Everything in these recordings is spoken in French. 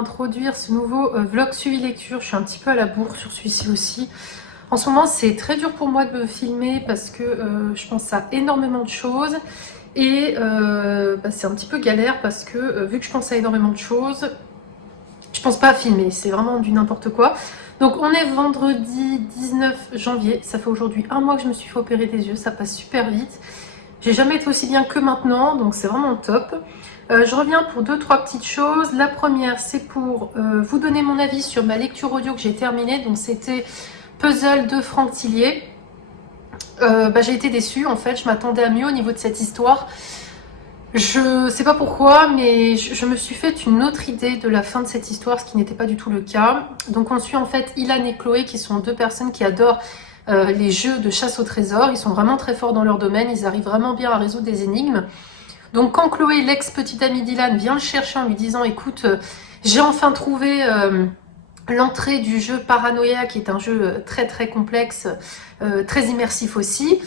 introduire ce nouveau vlog suivi lecture. Je suis un petit peu à la bourre sur celui-ci aussi. En ce moment, c'est très dur pour moi de me filmer parce que je pense à énormément de choses. Et c'est un petit peu galère parce que vu que je pense à énormément de choses, je pense pas à filmer. C'est vraiment du n'importe quoi. Donc on est vendredi 19 janvier. Ça fait aujourd'hui un mois que je me suis fait opérer des yeux. Ça passe super vite. J'ai jamais été aussi bien que maintenant, donc c'est vraiment top. Je reviens pour 2-3 petites choses. La première, c'est pour vous donner mon avis sur ma lecture audio que j'ai terminée. Donc c'était Puzzle de Franck Tillier. J'ai été déçue en fait, je m'attendais à mieux au niveau de cette histoire. Je sais pas pourquoi, mais je me suis fait une autre idée de la fin de cette histoire, ce qui n'était pas du tout le cas. Donc on suit en fait Ilan et Chloé, qui sont deux personnes qui adorent les jeux de chasse au trésor. Ils sont vraiment très forts dans leur domaine, ils arrivent vraiment bien à résoudre des énigmes. Donc quand Chloé, l'ex-petite amie d'Ilan, vient le chercher en lui disant « Écoute, j'ai enfin trouvé l'entrée du jeu Paranoia, qui est un jeu très très complexe, très immersif aussi.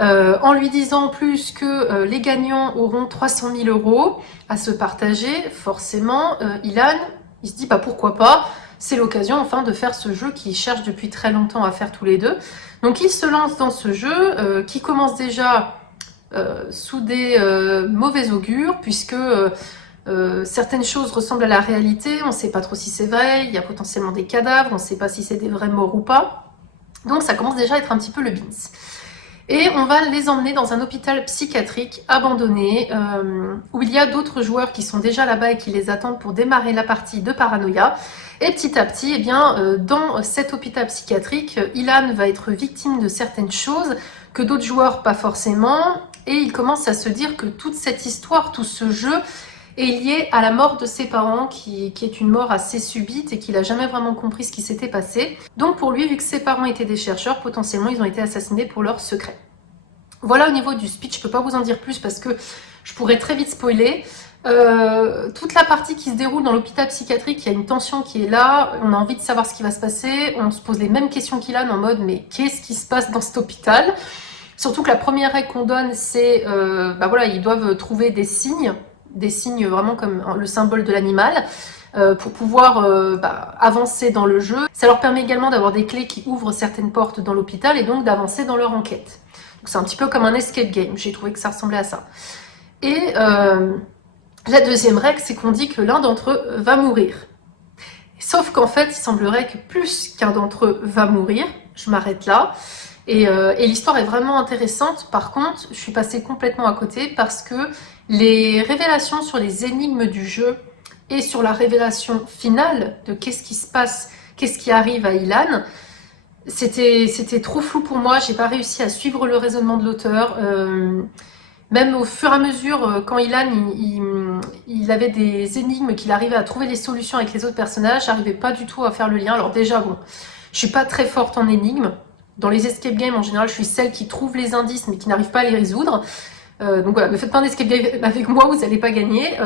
En lui disant en plus que les gagnants auront 300 000 € à se partager, forcément, Ilan, il se dit bah, pourquoi pas, c'est l'occasion enfin de faire ce jeu qu'il cherche depuis très longtemps à faire tous les deux. Donc il se lance dans ce jeu qui commence déjà sous des mauvais augures, puisque certaines choses ressemblent à la réalité, on ne sait pas trop si c'est vrai, il y a potentiellement des cadavres, on ne sait pas si c'est des vrais morts ou pas. Donc ça commence déjà à être un petit peu le bins. Et on va les emmener dans un hôpital psychiatrique abandonné, où il y a d'autres joueurs qui sont déjà là-bas et qui les attendent pour démarrer la partie de Paranoia. Et petit à petit, eh bien, dans cet hôpital psychiatrique, Ilan va être victime de certaines choses que d'autres joueurs pas forcément. Et il commence à se dire que toute cette histoire, tout ce jeu, est lié à la mort de ses parents, qui est une mort assez subite et qu'il n'a jamais vraiment compris ce qui s'était passé. Donc pour lui, vu que ses parents étaient des chercheurs, potentiellement ils ont été assassinés pour leur secret. Voilà au niveau du speech, je ne peux pas vous en dire plus parce que je pourrais très vite spoiler. Toute la partie qui se déroule dans l'hôpital psychiatrique, il y a une tension qui est là, on a envie de savoir ce qui va se passer, on se pose les mêmes questions qu'Ilan en mode mais qu'est-ce qui se passe dans cet hôpital? Surtout que la première règle qu'on donne, c'est voilà, ils doivent trouver des signes vraiment comme le symbole de l'animal, pour pouvoir avancer dans le jeu. Ça leur permet également d'avoir des clés qui ouvrent certaines portes dans l'hôpital et donc d'avancer dans leur enquête. Donc c'est un petit peu comme un escape game, j'ai trouvé que ça ressemblait à ça. Et la deuxième règle, c'est qu'on dit que l'un d'entre eux va mourir. Sauf qu'en fait, il semblerait que plus qu'un d'entre eux va mourir. Je m'arrête là. Et l'histoire est vraiment intéressante. Par contre, je suis passée complètement à côté parce que les révélations sur les énigmes du jeu et sur la révélation finale de qu'est-ce qui se passe, qu'est-ce qui arrive à Ilan, c'était trop flou pour moi. J'ai pas réussi à suivre le raisonnement de l'auteur. Même au fur et à mesure, quand Ilan il avait des énigmes, qu'il arrivait à trouver les solutions avec les autres personnages, j'arrivais pas du tout à faire le lien. Alors déjà, bon, je suis pas très forte en énigmes. Dans les escape games, en général, je suis celle qui trouve les indices mais qui n'arrive pas à les résoudre. Donc voilà, ne faites pas un escape game avec moi, vous n'allez pas gagner.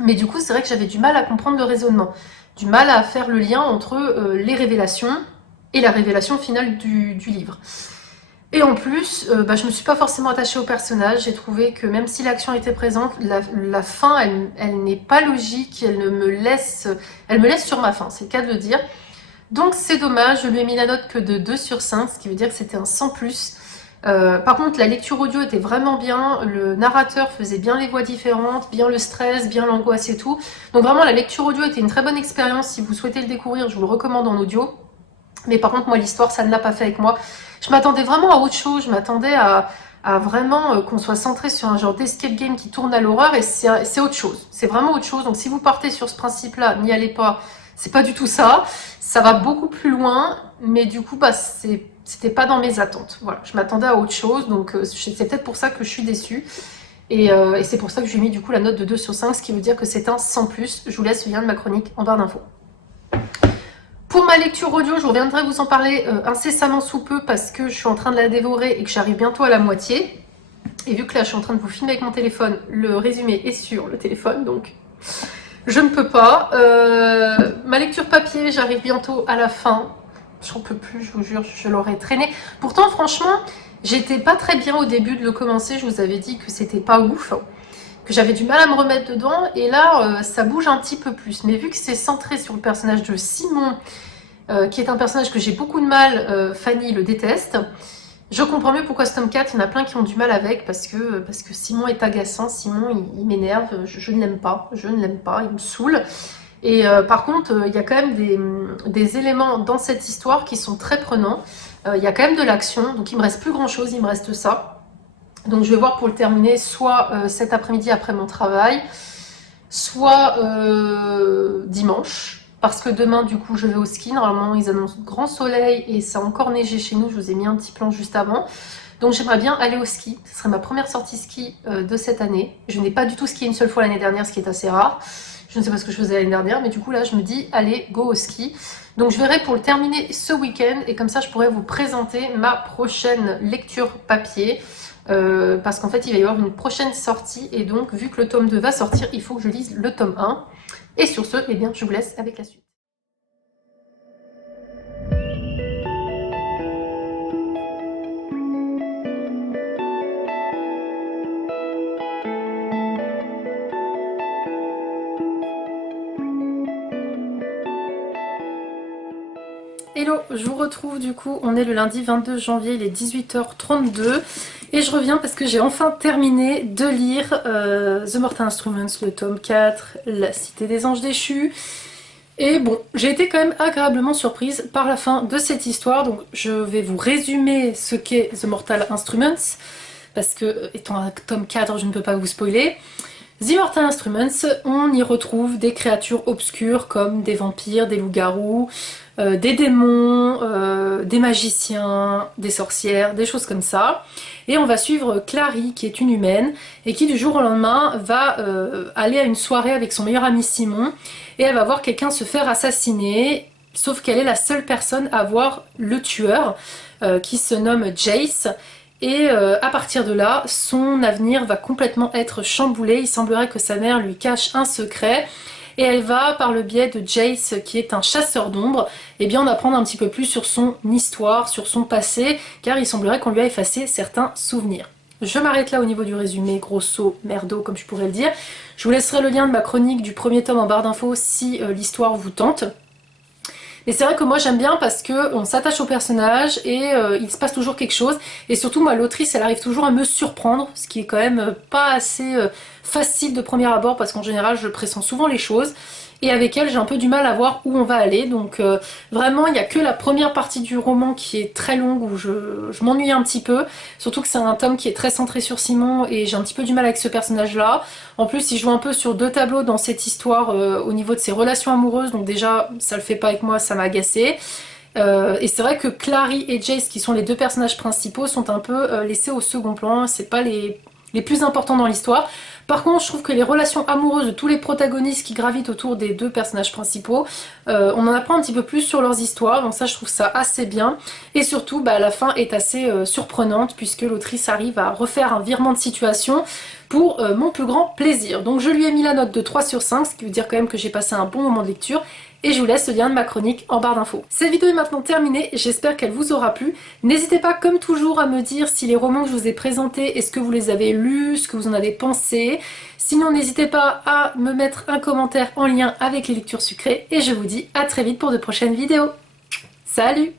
Mais du coup, c'est vrai que j'avais du mal à comprendre le raisonnement. Du mal à faire le lien entre les révélations et la révélation finale du livre. Et en plus, je me suis pas forcément attachée au personnage. J'ai trouvé que même si l'action était présente, la fin, elle n'est pas logique. Elle me laisse sur ma faim, c'est le cas de le dire. Donc c'est dommage, je lui ai mis la note que de 2 sur 5, ce qui veut dire que c'était un 100+. Par contre, la lecture audio était vraiment bien, le narrateur faisait bien les voix différentes, bien le stress, bien l'angoisse et tout. Donc vraiment, la lecture audio était une très bonne expérience. Si vous souhaitez le découvrir, je vous le recommande en audio. Mais par contre, moi, l'histoire, ça ne l'a pas fait avec moi. Je m'attendais vraiment à autre chose, je m'attendais à vraiment qu'on soit centré sur un genre d'escape game qui tourne à l'horreur, et c'est autre chose. C'est vraiment autre chose. Donc si vous partez sur ce principe-là, n'y allez pas. C'est pas du tout ça. Ça va beaucoup plus loin, mais du coup, c'était pas dans mes attentes. Voilà, je m'attendais à autre chose, donc c'est peut-être pour ça que je suis déçue. Et c'est pour ça que je lui ai mis du coup la note de 2 sur 5, ce qui veut dire que c'est un 100+. Je vous laisse le lien de ma chronique en barre d'infos. Pour ma lecture audio, je reviendrai vous en parler incessamment sous peu parce que je suis en train de la dévorer et que j'arrive bientôt à la moitié. Et vu que là, je suis en train de vous filmer avec mon téléphone, le résumé est sur le téléphone, donc je ne peux pas. Ma lecture papier, j'arrive bientôt à la fin. J'en peux plus, je vous jure, je l'aurais traîné. Pourtant, franchement, j'étais pas très bien au début de le commencer. Je vous avais dit que c'était pas ouf. que j'avais du mal à me remettre dedans, et là ça bouge un petit peu plus. Mais vu que c'est centré sur le personnage de Simon, qui est un personnage que j'ai beaucoup de mal, Fanny le déteste, je comprends mieux pourquoi ce tome 4, il y en a plein qui ont du mal avec, parce que Simon est agaçant, Simon il m'énerve, je ne l'aime pas, il me saoule. Et par contre, il y a quand même des éléments dans cette histoire qui sont très prenants. Il y a quand même de l'action, donc il me reste plus grand chose, il me reste ça. Donc je vais voir pour le terminer, soit cet après-midi après mon travail, soit dimanche. Parce que demain, du coup, je vais au ski. Normalement, ils annoncent grand soleil et ça a encore neigé chez nous. Je vous ai mis un petit plan juste avant. Donc, j'aimerais bien aller au ski. Ce serait ma première sortie ski de cette année. Je n'ai pas du tout skié une seule fois l'année dernière, ce qui est assez rare. Je ne sais pas ce que je faisais l'année dernière, mais du coup, là, je me dis, allez, go au ski. Donc, je verrai pour le terminer ce week-end. Et comme ça, je pourrai vous présenter ma prochaine lecture papier. Parce qu'en fait, il va y avoir une prochaine sortie. Et donc, vu que le tome 2 va sortir, il faut que je lise le tome 1. Et sur ce, eh bien, je vous laisse avec la suite. Hello, je vous retrouve du coup, on est le lundi 22 janvier, il est 18h32 et je reviens parce que j'ai enfin terminé de lire The Mortal Instruments, le tome 4, La Cité des Anges Déchus. Et bon, j'ai été quand même agréablement surprise par la fin de cette histoire, donc je vais vous résumer ce qu'est The Mortal Instruments, parce que étant un tome 4, je ne peux pas vous spoiler. The Mortal Instruments, on y retrouve des créatures obscures comme des vampires, des loups-garous, des démons, des magiciens, des sorcières, des choses comme ça. Et on va suivre Clary, qui est une humaine, et qui du jour au lendemain va aller à une soirée avec son meilleur ami Simon, et elle va voir quelqu'un se faire assassiner, sauf qu'elle est la seule personne à voir le tueur, qui se nomme Jace. Et à partir de là, son avenir va complètement être chamboulé. Il semblerait que sa mère lui cache un secret. Et elle va, par le biais de Jace, qui est un chasseur d'ombre, eh bien en apprendre un petit peu plus sur son histoire, sur son passé, car il semblerait qu'on lui a effacé certains souvenirs. Je m'arrête là au niveau du résumé, grosso merdo comme je pourrais le dire. Je vous laisserai le lien de ma chronique du premier tome en barre d'infos si l'histoire vous tente. Et c'est vrai que moi j'aime bien parce que on s'attache au personnage et il se passe toujours quelque chose. Et surtout moi l'autrice elle arrive toujours à me surprendre, ce qui est quand même pas assez facile de premier abord parce qu'en général je pressens souvent les choses. Et avec elle j'ai un peu du mal à voir où on va aller, donc vraiment il n'y a que la première partie du roman qui est très longue où je m'ennuie un petit peu, surtout que c'est un tome qui est très centré sur Simon et j'ai un petit peu du mal avec ce personnage là. En plus il joue un peu sur deux tableaux dans cette histoire au niveau de ses relations amoureuses, donc déjà ça le fait pas avec moi, ça m'a agacée. Et c'est vrai que Clary et Jace, qui sont les deux personnages principaux, sont un peu laissés au second plan, c'est pas les plus importants dans l'histoire. Par contre, je trouve que les relations amoureuses de tous les protagonistes qui gravitent autour des deux personnages principaux, on en apprend un petit peu plus sur leurs histoires, donc ça je trouve ça assez bien. Et surtout, bah, la fin est assez surprenante puisque l'autrice arrive à refaire un virement de situation pour mon plus grand plaisir. Donc je lui ai mis la note de 3 sur 5, ce qui veut dire quand même que j'ai passé un bon moment de lecture. Et je vous laisse le lien de ma chronique en barre d'infos. Cette vidéo est maintenant terminée, j'espère qu'elle vous aura plu. N'hésitez pas comme toujours à me dire si les romans que je vous ai présentés, est-ce que vous les avez lus, ce que vous en avez pensé. Sinon n'hésitez pas à me mettre un commentaire en lien avec les lectures sucrées. Et je vous dis à très vite pour de prochaines vidéos. Salut!